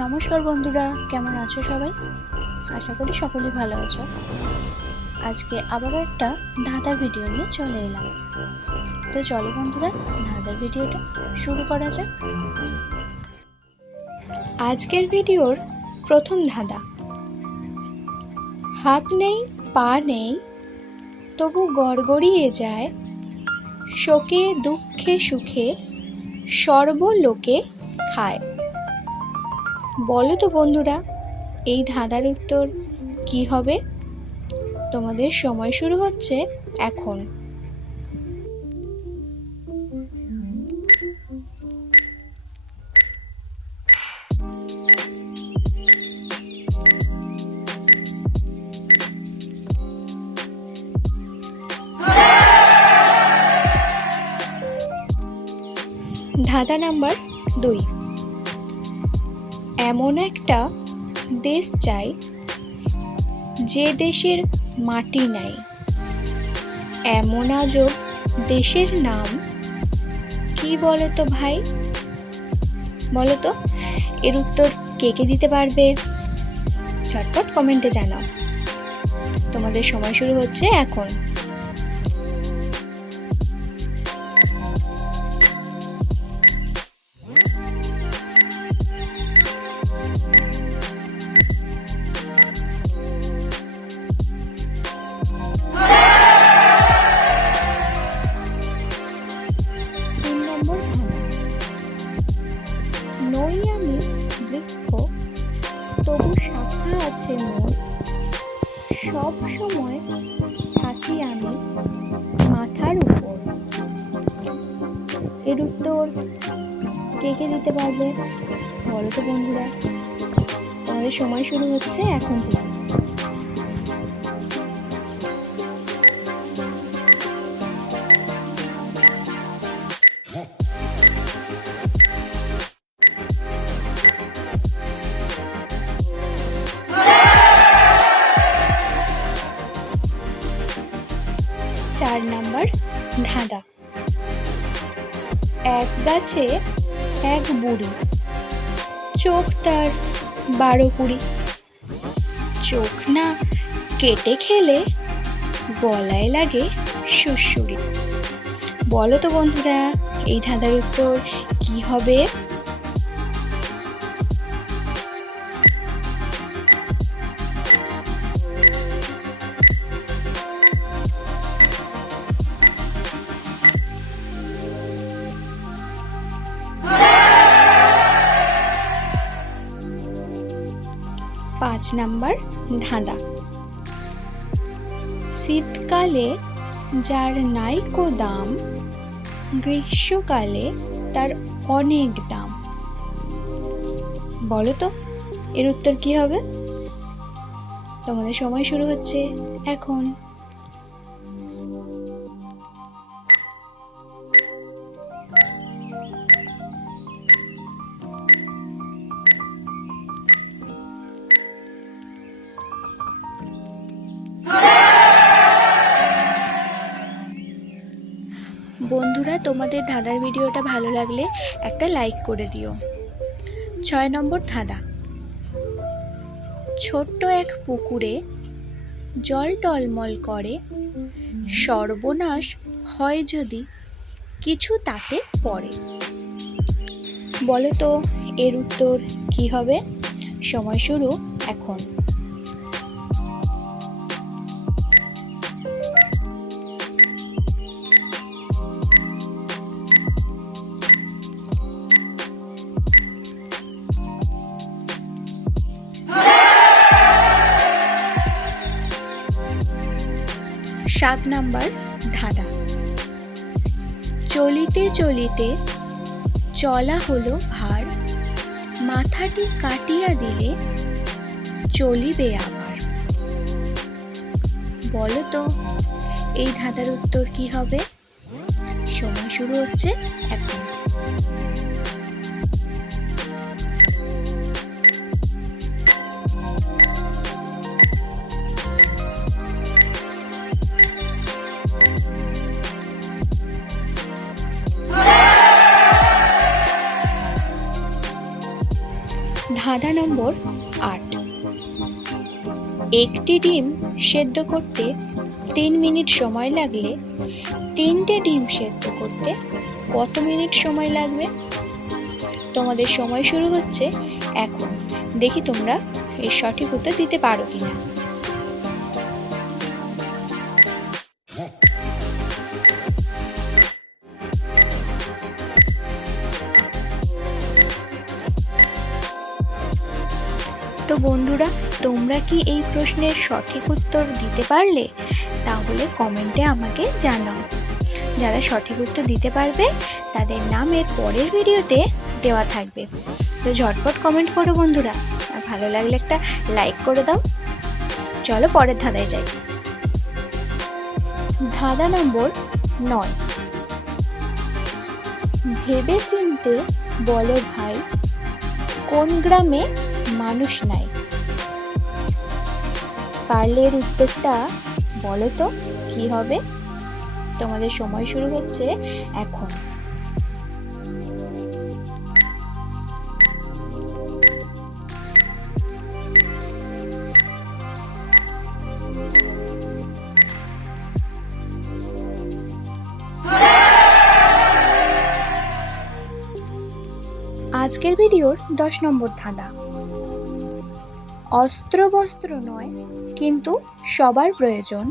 নমস্কার বন্ধুরা, কেমন আছো সবাই? আশা করি সকলেই ভালো আছো। আজকে আবারও একটা ধাঁধার ভিডিও নিয়ে চলে এলাম। তো চলো বন্ধুরা, ধাঁধার ভিডিওটা শুরু করা যাক। আজকের ভিডিওর প্রথম ধাঁধা। হাত নেই, পা নেই, তবু গড়গড়িয়ে যায়, শোকে দুঃখে সুখে সর্বলোকে খায়। বলো তো বন্ধুরা, এই ধাঁধার উত্তর কি হবে? তোমাদের সময় শুরু হচ্ছে এখন। ধাঁধা নাম্বার 2। এমন একটা দেশ চাই যে দেশের মাটি নাই, এমন আজব দেশের নাম কি বলো তো ভাই? বলো তো এর উত্তর কে কে দিতে পারবে? ঝটপট কমেন্টে জানাও। তোমাদের সময় শুরু হচ্ছে এখন। নই আমি বৃক্ষ, তবু শাখা আছে মোর, সব সময় থাকি আমি মাথার উপর। এর উত্তর কে কে দিতে পারবে? বলো তো বন্ধুরা। তোমাদের সময় শুরু হচ্ছে এখন থেকে। 4 নাম্বার ধাঁধা। এক গাছে এক বুড়ি, চোখ তার 12-20, চোখ না কেটে খেলে গলায় লাগে সুড়সুড়ি। বলো তো বন্ধুরা, এই ধাঁধার উত্তর কি হবে? পাঁচ নাম্বার ধাঁধা। শীতকালে যার নাইকো দাম, গ্রীষ্মকালে তার অনেক দাম। বলো তো এর উত্তর কি হবে? তোমাদের সময় শুরু হচ্ছে এখন। বন্ধুরা, তোমাদের ধাঁধার ভিডিওটা ভালো লাগলে একটা লাইক করে দিও। 6 নম্বর ধাঁধা। ছোট্ট এক পুকুরে জল টলমল করে, সর্বনাশ হয় যদি কিছু তাতে পড়ে। বলো তো এর উত্তর কি হবে? সময় শুরু এখন। সাত নাম্বার ধাঁধা। চলিতে চলিতে চলা হলো ভার, মাথাটি কাটিয়া দিলে চলিবে আবার। বলো তো এই ধাঁধার উত্তর কি হবে? সময় শুরু হচ্ছে এখন। ধাঁধা নম্বর 8। একটি ডিম সেদ্ধ করতে 3 মিনিট সময় লাগলে 3টে ডিম সেদ্ধ করতে কত মিনিট সময় লাগবে? তোমাদের সময় শুরু হচ্ছে এখন। দেখি তোমরা এর সঠিক উত্তর দিতে পারো কিনা। তো বন্ধুরা, তোমরা কি এই প্রশ্নের সঠিক উত্তর দিতে পারলে? তাহলে কমেন্টে আমাকে জানাও। যারা সঠিক উত্তর দিতে পারবে তাদের নাম এর পরের ভিডিওতে দেওয়া থাকবে। তো ঝটপট কমেন্ট করো বন্ধুরা, আর ভালো লাগলে একটা লাইক করে দাও। চলো পরের ধাঁধায় যাই। ধাঁধা নম্বর 9। ভেবে চিনতে বলো ভাই, কোন গ্রামে মানুষ নাই? পারলে এর উত্তরটা বলো তো কি হবে? তোমাদের সময় শুরু হচ্ছে এখন। আজকের ভিডিওর 10 নম্বর ধাঁধা। অস্ত্র বস্ত্র নয় কিন্তু সবার প্রয়োজন,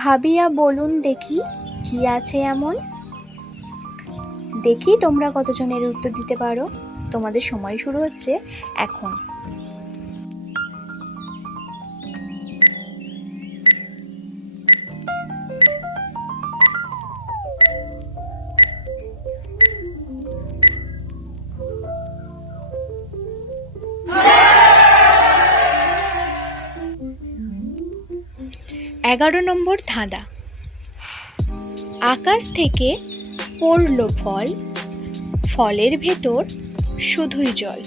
ভাবিয়া বলুন দেখি কি আছে এমন? দেখি তোমরা কতজনের উত্তর দিতে পারো। তোমাদের সময় শুরু হচ্ছে এখন। এগারো নম্বর ধাঁধা। আকাশ থেকে পড়লো ফল, ফলের ভেতর শুধুই জল।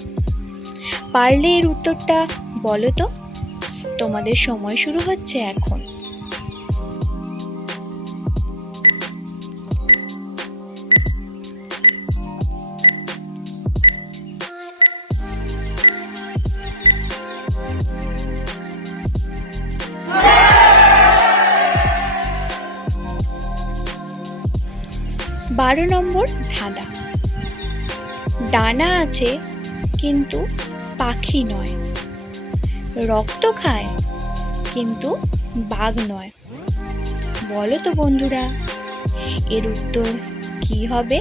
পারলে এর উত্তরটা বলো তো। তোমাদের সময় শুরু হচ্ছে এখন। 12 নম্বর ধাঁধা। ডানা আছে কিন্তু পাখি নয়, রক্ত খায় কিন্তু বাঘ নয়। বলো তো বন্ধুরা, এর উত্তর কি হবে?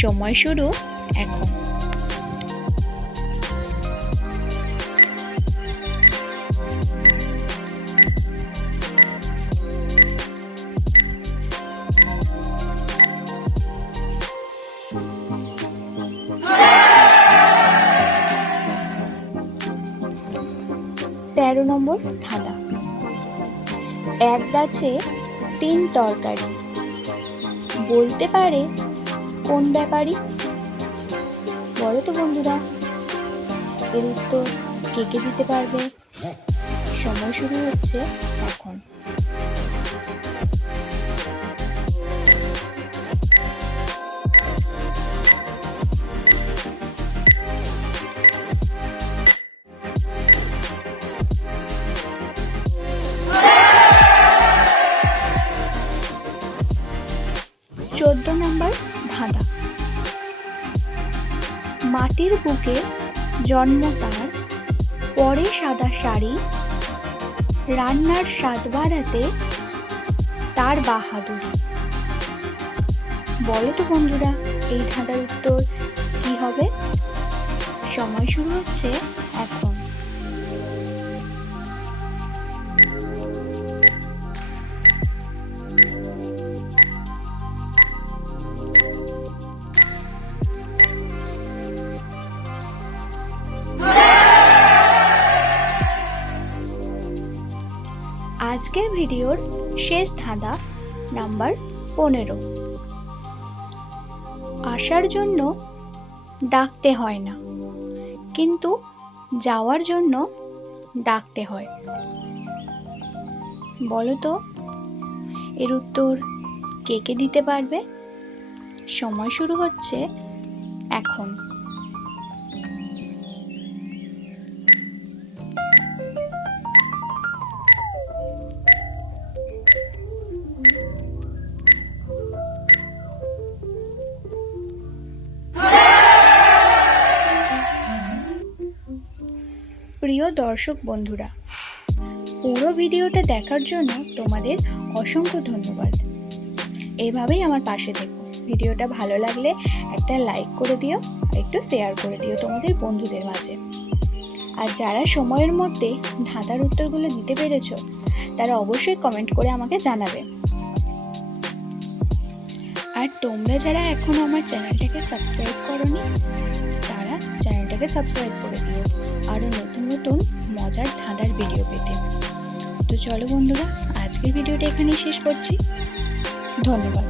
সময় শুরু এখন। তেরো নম্বর ধাঁধা। এক গাছে 3 তরকারি, বলতে পারে কোন ব্যাপারী? বলো তো বন্ধুরা, এর উত্তর কে কে দিতে পারবে? সময় শুরু হচ্ছে এখন। চোদ্দ নম্বর ধাঁধা। মাটির বুকে জন্ম তার, পরে সাদা শাড়ি, রান্নার স্বাদ বাড়াতে তার বাহাদুরি। বলো তো বন্ধুরা, এই ধাঁধার উত্তর কি হবে? সময় শুরু হচ্ছে এখন। আজকের ভিডিওর শেষ ধাঁধা নাম্বার 15। আসার জন্য ডাকতে হয় না, কিন্তু যাওয়ার জন্য ডাকতে হয়। বলো তো, এর উত্তর কে কে দিতে পারবে? সময় শুরু হচ্ছে এখন। প্রিয় দর্শক বন্ধুরা, পুরো ভিডিওটা দেখার জন্য তোমাদের অসংখ্য ধন্যবাদ। এভাবেই আমার পাশে থেকো। ভিডিওটা ভালো লাগলে একটা লাইক করে দিও আর একটু শেয়ার করে দিও তোমাদের বন্ধুদের মাঝে। আর যারা সময়ের মধ্যে ধাঁধার উত্তরগুলো দিতে পেরেছো তারা অবশ্যই কমেন্ট করে আমাকে জানাবে। আর তোমরা যারা এখনো আমার চ্যানেলটাকে সাবস্ক্রাইব করোনি তারা চ্যানেলটাকে সাবস্ক্রাইব করে দিও আরও নতুন নতুন মজার ধাঁধার ভিডিও পেতে। তো চলো বন্ধুরা, আজকের ভিডিওটা এখানেই শেষ করছি। ধন্যবাদ।